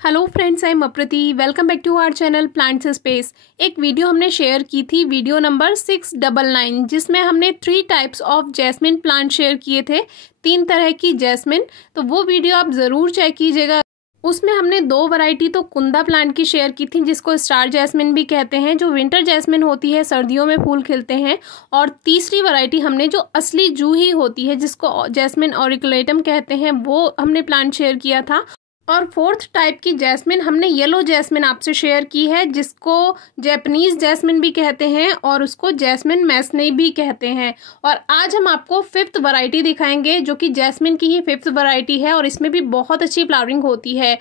Hello friends, I am Apriti. Welcome back to our channel plants space. एक video हमने share की थी, video number 699, जिसमें हमने 3 types of jasmine plant share किए थे, 3 तरह की जैस्मिन। तो वो वीडियो आप ज़रूर चेक कीजिएगा। उसमें हमने 2 वैरायटी तो कुंदा प्लांट की शेयर की थी, जिसको स्टार जैस्मिन भी कहते हैं, जो विंटर जैस्मिन होती है, सर्दियों में फूल खिलते हैं। और तीसरी वैरायटी हमने जो असली जूही होती है, जिसको जैस्मिन ऑरिकुलेटम कहते हैं, वो हमने प्लांट शेयर किया था। और 4th टाइप की जैस्मिन हमने येलो जैस्मिन आपसे शेयर की है, जिसको जैपनीज जैस्मिन भी कहते हैं और उसको जैस्मिन मैसने भी कहते हैं। और आज हम आपको 5th वैरायटी दिखाएंगे, जो कि जैस्मिन की ही 5th वैरायटी है और इसमें भी बहुत अच्छी फ्लावरिंग होती है।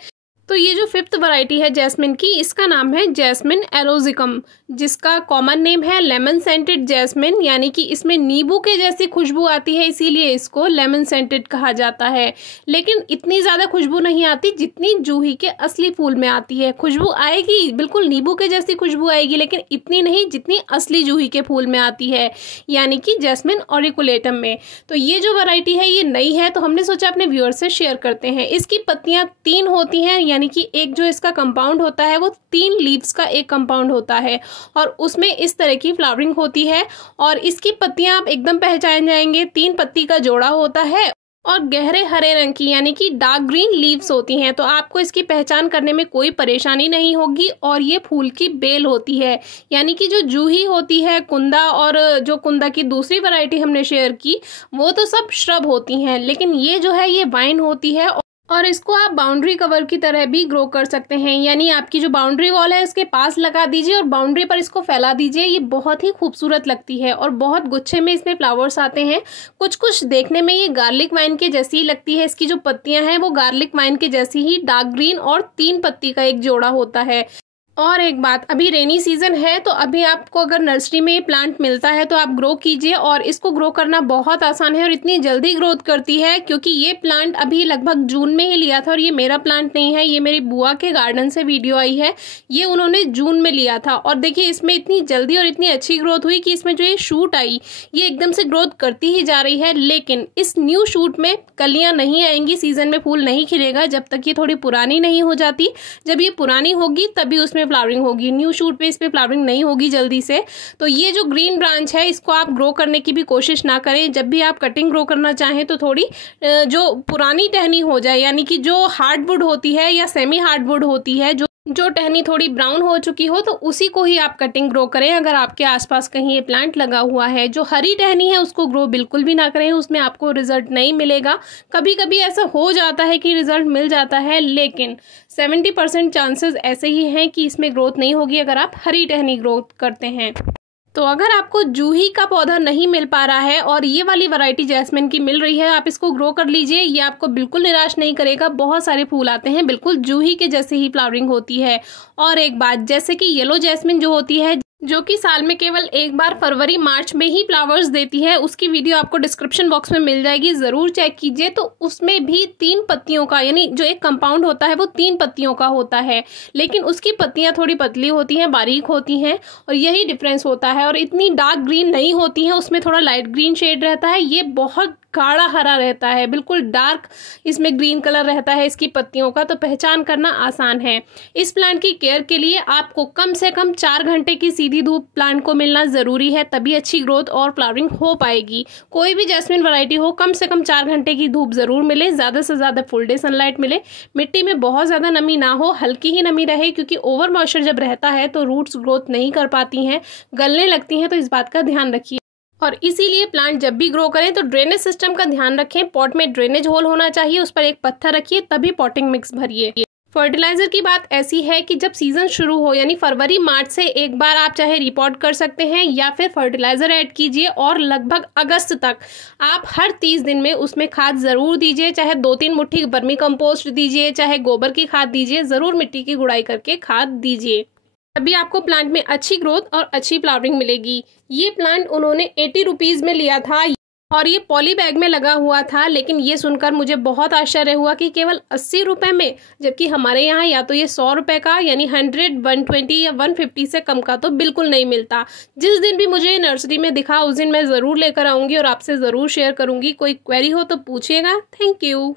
तो ये जो 5th वैरायटी है जैस्मिन की, इसका नाम है जैस्मिन एलोजिकम, जिसका कॉमन नेम है लेमन सेंटेड जैस्मिन, यानी कि इसमें नींबू के जैसी खुशबू आती है, इसीलिए इसको लेमन सेंटेड कहा जाता है। लेकिन इतनी ज़्यादा खुशबू नहीं आती जितनी जूही के असली फूल में आती है। खुशबू आएगी, बिल्कुल नींबू के जैसी खुशबू आएगी, लेकिन इतनी नहीं जितनी असली जूही के फूल में आती है, यानी कि जैस्मिन ऑरिकुलेटम में। तो ये जो वैरायटी है ये नई है, तो हमने सोचा अपने व्यूअर से शेयर करते हैं। इसकी पत्तियाँ 3 होती हैं, यानी कि एक जो इसका कंपाउंड होता है वो 3 लीव्स का एक कंपाउंड होता है और उसमें इस तरह की फ्लावरिंग होती है। और इसकी पत्तियां आप एकदम पहचान जाएंगे, 3 पत्ती का जोड़ा होता है और गहरे हरे रंग की, यानी कि डार्क ग्रीन लीव्स होती हैं। तो आपको इसकी पहचान करने में कोई परेशानी नहीं होगी। और ये फूल की बेल होती है, यानी कि जो जूही होती है कुंदा, और जो कुंदा की दूसरी वैरायटी हमने शेयर की, वो तो सब श्रब होती हैं, लेकिन ये जो है ये वाइन होती है। और इसको आप बाउंड्री कवर की तरह भी ग्रो कर सकते हैं, यानी आपकी जो बाउंड्री वॉल है उसके पास लगा दीजिए और बाउंड्री पर इसको फैला दीजिए। ये बहुत ही खूबसूरत लगती है और बहुत गुच्छे में इसमें फ्लावर्स आते हैं। कुछ कुछ देखने में ये गार्लिक वाइन के जैसी ही लगती है। इसकी जो पत्तियां हैं वो गार्लिक वाइन के जैसी ही डार्क ग्रीन और 3 पत्ती का एक जोड़ा होता है। और एक बात, अभी रेनी सीजन है, तो अभी आपको अगर नर्सरी में ये प्लांट मिलता है तो आप ग्रो कीजिए। और इसको ग्रो करना बहुत आसान है और इतनी जल्दी ग्रोथ करती है, क्योंकि ये प्लांट अभी लगभग जून में ही लिया था। और ये मेरा प्लांट नहीं है, ये मेरी बुआ के गार्डन से वीडियो आई है, ये उन्होंने जून में लिया था। और देखिए इसमें इतनी जल्दी और इतनी अच्छी ग्रोथ हुई कि इसमें जो ये शूट आई, ये एकदम से ग्रोथ करती ही जा रही है। लेकिन इस न्यू शूट में कलियां नहीं आएंगी, सीजन में फूल नहीं खिलेगा जब तक ये थोड़ी पुरानी नहीं हो जाती। जब ये पुरानी होगी तभी उसमें फ्लावरिंग होगी। न्यू शूट पे इस पे फ्लावरिंग नहीं होगी जल्दी से। तो ये जो ग्रीन ब्रांच है, इसको आप ग्रो करने की भी कोशिश ना करें। जब भी आप कटिंग ग्रो करना चाहें तो थोड़ी जो पुरानी टहनी हो जाए, यानी कि जो हार्डवुड होती है या सेमी हार्डवुड होती है, जो टहनी थोड़ी ब्राउन हो चुकी हो, तो उसी को ही आप कटिंग ग्रो करें। अगर आपके आसपास कहीं ये प्लांट लगा हुआ है, जो हरी टहनी है उसको ग्रो बिल्कुल भी ना करें, उसमें आपको रिजल्ट नहीं मिलेगा। कभी कभी ऐसा हो जाता है कि रिजल्ट मिल जाता है, लेकिन 70% चांसेस ऐसे ही हैं कि इसमें ग्रोथ नहीं होगी अगर आप हरी टहनी ग्रोथ करते हैं। तो अगर आपको जूही का पौधा नहीं मिल पा रहा है और ये वाली वैरायटी जैस्मिन की मिल रही है, आप इसको ग्रो कर लीजिए। ये आपको बिल्कुल निराश नहीं करेगा, बहुत सारे फूल आते हैं, बिल्कुल जूही के जैसे ही फ्लावरिंग होती है। और एक बात, जैसे कि येलो जैस्मिन जो होती है, जो कि साल में केवल एक बार फरवरी मार्च में ही फ्लावर्स देती है, उसकी वीडियो आपको डिस्क्रिप्शन बॉक्स में मिल जाएगी, ज़रूर चेक कीजिए। तो उसमें भी 3 पत्तियों का, यानी जो एक कंपाउंड होता है वो 3 पत्तियों का होता है, लेकिन उसकी पत्तियां थोड़ी पतली होती हैं, बारीक होती हैं, और यही डिफरेंस होता है। और इतनी डार्क ग्रीन नहीं होती हैं, उसमें थोड़ा लाइट ग्रीन शेड रहता है। ये बहुत गाढ़ा हरा रहता है, बिल्कुल डार्क इसमें ग्रीन कलर रहता है इसकी पत्तियों का। तो पहचान करना आसान है। इस प्लांट की केयर के लिए आपको कम से कम 4 घंटे की सीधी धूप प्लांट को मिलना जरूरी है, तभी अच्छी ग्रोथ और फ्लावरिंग हो पाएगी। कोई भी जैस्मिन वैरायटी हो, कम से कम 4 घंटे की धूप जरूर मिले, ज्यादा से ज्यादा फुल डे सनलाइट मिले। मिट्टी में बहुत ज्यादा नमी ना हो, हल्की ही नमी रहे, क्योंकि ओवर मॉइस्चर जब रहता है तो रूट्स ग्रोथ नहीं कर पाती हैं, गलने लगती हैं। तो इस बात का ध्यान रखिए। और इसीलिए प्लांट जब भी ग्रो करें तो ड्रेनेज सिस्टम का ध्यान रखें। पॉट में ड्रेनेज होल होना चाहिए, उस पर एक पत्थर रखिए, तभी पॉटिंग मिक्स भरिए। फर्टिलाइजर की बात ऐसी है कि जब सीजन शुरू हो, यानी फरवरी मार्च से एक बार आप चाहे रिपोर्ट कर सकते हैं या फिर फर्टिलाइजर ऐड कीजिए, और लगभग अगस्त तक आप हर 30 दिन में उसमें खाद जरूर दीजिए। चाहे 2-3 मुट्ठी वर्मी कंपोस्ट दीजिए, चाहे गोबर की खाद दीजिए, जरूर मिट्टी की गुड़ाई करके खाद दीजिए, तभी आपको प्लांट में अच्छी ग्रोथ और अच्छी फ्लावरिंग मिलेगी। ये प्लांट उन्होंने 80 रुपीज़ में लिया था और ये पॉली बैग में लगा हुआ था, लेकिन ये सुनकर मुझे बहुत आश्चर्य हुआ कि केवल 80 रुपये में, जबकि हमारे यहाँ या तो ये 100 रुपये का, यानी 100, 120 या 150 से कम का तो बिल्कुल नहीं मिलता। जिस दिन भी मुझे नर्सरी में दिखा उस दिन मैं ज़रूर लेकर आऊँगी और आपसे ज़रूर शेयर करूँगी। कोई क्वेरी हो तो पूछिएगा। Thank you.